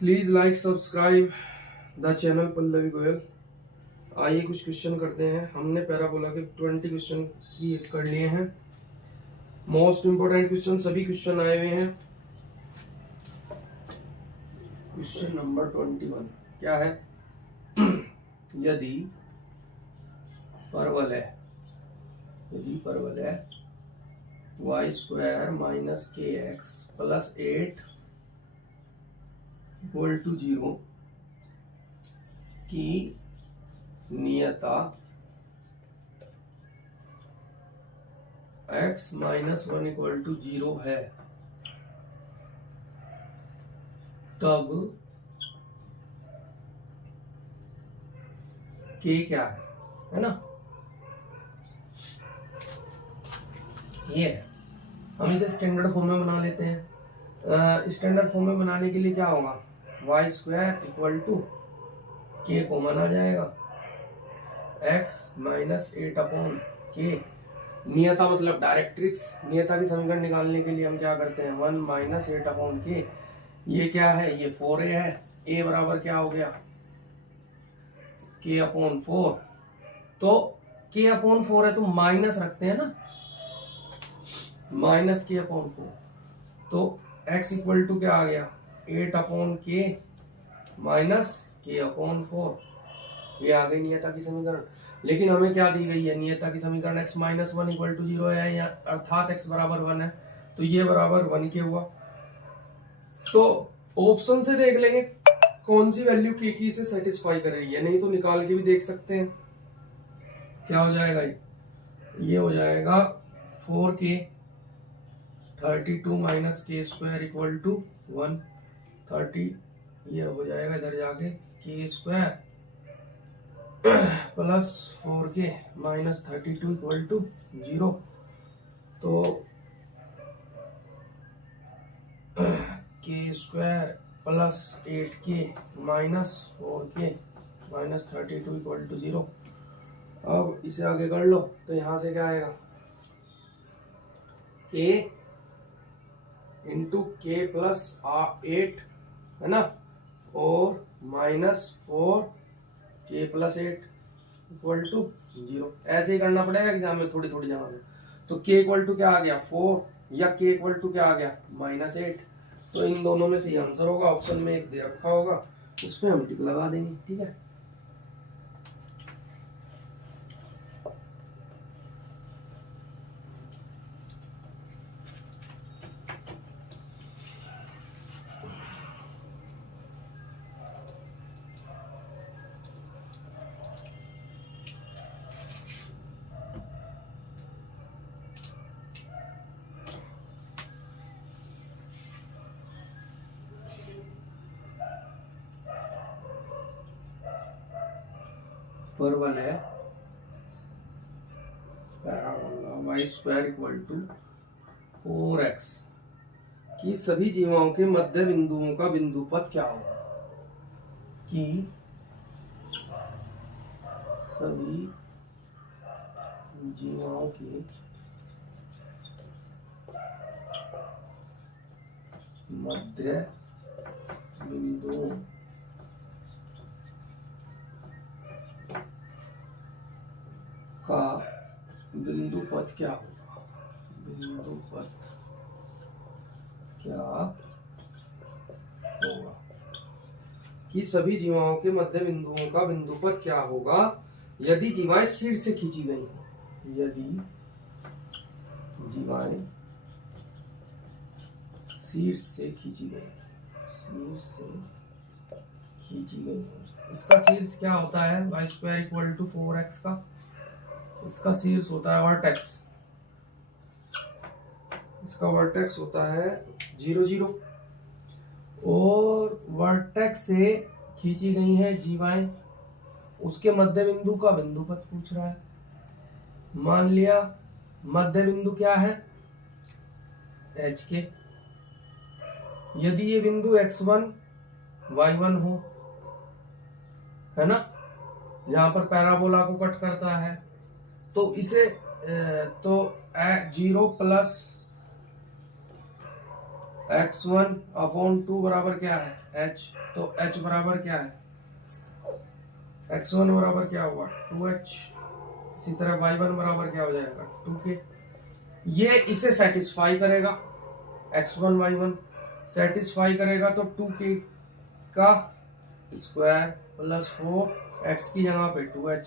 Please like subscribe the channel Pallavi Goyal. आइए कुछ question करते हैं। हमने पैराबोला के 20 क्वेश्चन की कर लिए हैं। मोस्ट इंपोर्टेंट क्वेश्चन, सभी क्वेश्चन आए हुए हैं। क्वेश्चन नंबर 21 क्या है? यदि परवल है वाई स्क्वायर माइनस के एक्स प्लस 8 इक्वल टू 0 की नियता x माइनस 1 इक्वल टू 0 है, तब k क्या है ना? ये है। हम इसे स्टैंडर्ड फॉर्म में बना लेते हैं। स्टैंडर्ड फॉर्म में बनाने के लिए क्या होगा? वाई स्क्वायर इक्वल टू के कॉमन आ जाएगा, x माइनस 8 अपॉन के। नियता मतलब डायरेक्ट्रिक्स। नियता की समीकरण निकालने के लिए हम क्या करते हैं? 1 माइनस 8 अपॉन के। ये क्या है? ये 4a है। a बराबर क्या हो गया? k upon 4। तो k अपॉन 4 है तो माइनस रखते हैं ना, माइनस के अपॉन 4। तो x इक्वल टू क्या आ गया? 8 अपॉन के माइनस के अपॉन 4। ये आ गई नियता की समीकरण। लेकिन हमें क्या दी गई है? नियता की समीकरण x माइनस 1 इक्वल टू 0 है, या अर्थात x बराबर 1 है, तो ये बराबर 1 के हुआ। तो ऑप्शन से देख लेंगे कौन सी वैल्यू के की से सेटिस्फाई कर रही है, नहीं तो निकाल के भी देख सकते हैं। क्या हो जाएगा? ये हो जाएगा 4k 32 माइनस के स्क्वायर इक्वल टू 1 30। ये हो जाएगा इधर जाके K square plus 4k minus 32 equal to 0। तो K square plus 8k minus 4k minus 32 equal to 0। अब इसे आगे कर लो तो यहां से क्या आएगा? k इंटू के प्लस 8 है ना, और minus 4k plus 8 equal to 0। ऐसे ही करना पड़ेगा एग्जाम में थोड़ी थोड़ी जगह में। तो k इक्वल टू क्या आ गया? 4, या k इक्वल टू क्या आ गया? माइनस 8। तो इन दोनों में से ही आंसर होगा। ऑप्शन में एक दे रखा होगा, उसमें हम टिक लगा देंगे। ठीक है। परवल है parabola Y square equal to 4x कि सभी जीवाओं के मध्य बिंदुओं का बिंदुपथ क्या होगा? कि सभी जीवाओं के मध्य बिंदुओं का बिंदुपथ क्या होगा? बिंदुपथ क्या होगा? कि सभी जीवाओं के मध्य बिंदुओं का बिंदुपथ क्या होगा यदि जीवाएं शीर्ष से खींची गई हो? यदि जीवाएं शीर्ष से खींची गई, शीर्ष से खींची गई हो। इसका शीर्ष क्या होता है? Y square equal to 4x का इसका शीर्ष होता है वर्टेक्स। इसका वर्टेक्स होता है 0 0, और वर्टेक्स से खींची गई है जीवाएं। उसके मध्य बिंदु का बिंदुपथ पूछ रहा है। मान लिया मध्य बिंदु क्या है? एच के। यदि ये बिंदु x1 y1 हो, है ना, जहां पर पैराबोला को कट करता है, तो इसे तो 0 प्लस x1 अपॉन 2 बराबर क्या है h, तो h बराबर क्या है, x1 बराबर क्या हुआ 2h, इसी तरह y1 बराबर क्या हो जाएगा 2k। ये इसे सेटिस्फाई करेगा, x1 y1 सेटिस्फाई करेगा तो 2k का स्क्वायर प्लस 4x की जगह पे 2h,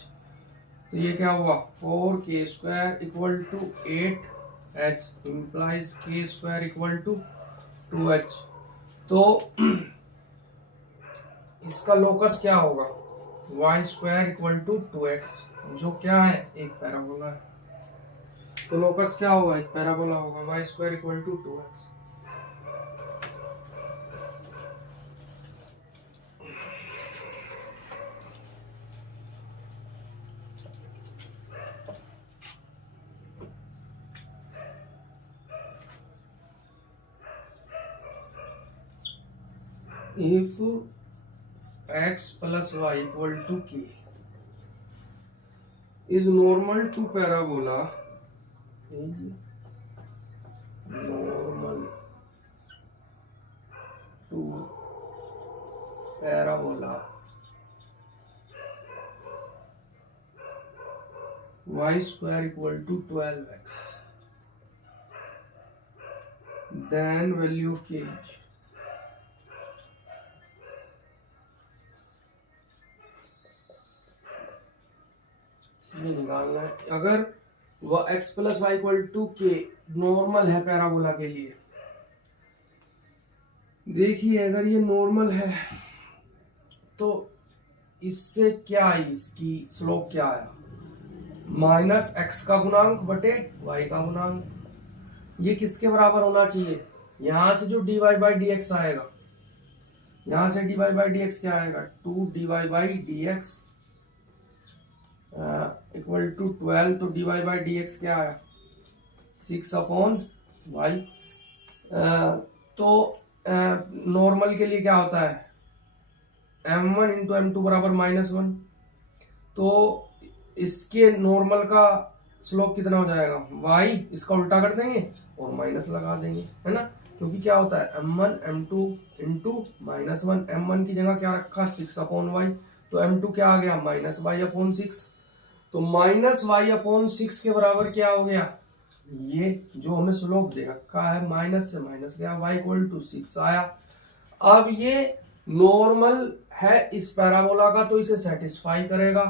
तो ये क्या हुआ 4k square equal to 8h implies k square equal to 2h। तो इसका लोकस क्या होगा y square equal to 2x, जो क्या है एक पैराबोला है, तो लोकस क्या होगा एक पैराबोला होगा y square equal to 2x। If x plus y equal to k is normal to parabola, normal to parabola y square equal to 12x, then value of k is ये निकालना है। अगर वह x plus y equal to के normal है parabola के लिए, देखिए अगर ये नॉर्मल है तो इससे क्या आई, इसकी स्लोप क्या आया माइनस x का गुणांक बटे y का गुणांक। ये किसके बराबर होना चाहिए, यहां से जो dy बाई डी एक्स आएगा, यहां से dy बाई डी एक्स क्या आएगा 2 dy by d x equal to 12, तो dy बाई डी एक्स क्या आया 6 अपॉन y। तो नॉर्मल के लिए क्या होता है m1 इंटू m2 बराबर -1, तो इसके नॉर्मल का स्लोप कितना हो जाएगा y, इसका उल्टा कर देंगे और माइनस लगा देंगे, है ना, क्योंकि क्या होता है m1 m2 इंटू -1, m1 की जगह क्या रखा 6 अपॉन y, तो m2 क्या आ गया -y अपॉन 6, तो -y अपॉन 6 के बराबर क्या हो गया, ये जो हमें स्लोप दे रखा है माइनस से माइनस गया y इक्वल टू 6 आया। अब ये नॉर्मल है इस पैराबोला का तो इसे सेटिस्फाई करेगा,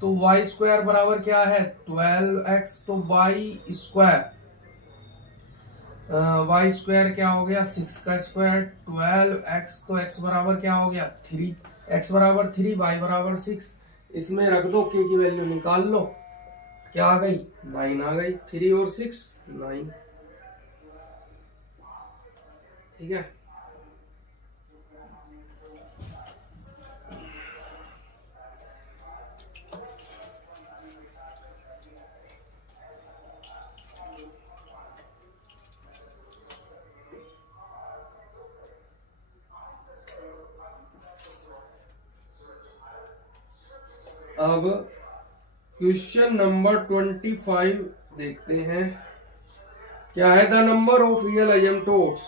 तो y स्क्वायर बराबर क्या है 12x, तो y स्क्वायर क्या हो गया 6 का स्क्वायर 12x, तो x बराबर क्या हो गया 3, x बराबर 3 y बराबर 6, इसमें रख दो k की वैल्यू निकाल लो, क्या आ गई 9 आ गई, 3 और 6 9, ठीक है। अब क्वेश्चन नंबर 25 देखते हैं, क्या है the number of real asymptotes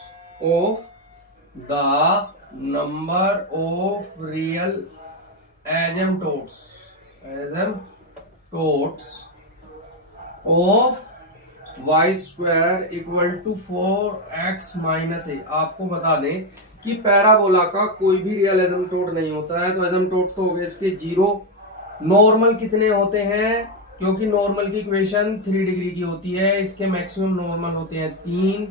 of y square equal to 4x minus a. आपको बता दें कि पैराबोला का कोई भी रियल एजेम्प्टोट नहीं होता है, तो एजेम्प्टोट तो हो गए इसके 0। नॉर्मल कितने होते हैं, क्योंकि नॉर्मल की इक्वेशन 3 डिग्री की होती है, इसके मैक्सिमम नॉर्मल होते हैं 3,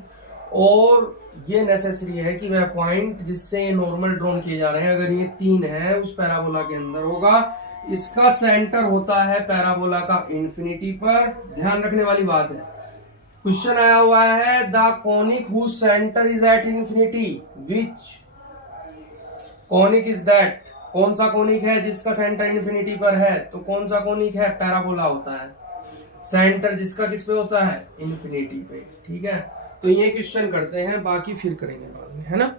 और ये नेसेसरी है कि वह पॉइंट जिससे ये नॉर्मल ड्रॉन किए जा रहे हैं अगर ये 3 है उस पैराबोला के अंदर होगा। इसका सेंटर होता है पैराबोला का इन्फिनिटी पर। ध्यान रखने वाली बात है, क्वेश्चन आया हुआ है the conic whose centre is at infinity, which conic is that, कौन सा कॉनिक है जिसका सेंटर इन्फिनिटी पर है, तो कौन सा कॉनिक है पैराबोला होता है, सेंटर जिसका किस पे होता है इन्फिनिटी पे, ठीक है। तो ये क्वेश्चन करते हैं, बाकी फिर करेंगे बाद में, है ना।